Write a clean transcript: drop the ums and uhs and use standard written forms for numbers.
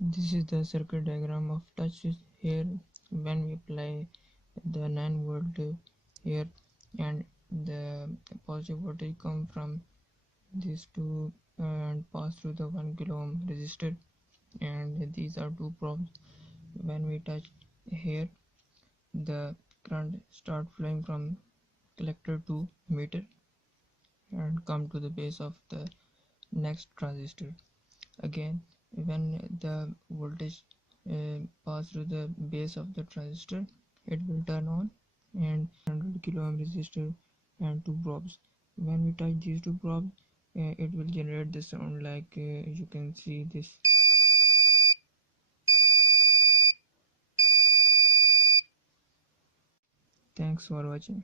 This is the circuit diagram of touch here. When we apply the 9 volt here, and the positive voltage come from these two and pass through the 1 kilo ohm resistor, and these are two probes. When we touch here, the current start flowing from collector to emitter and come to the base of the next transistor. Again, when the voltage pass through the base of the transistor, it will turn on, and 100 kilo ohm resistor and two probes. When we touch these two probes, it will generate the sound like you can see this. Thanks for watching.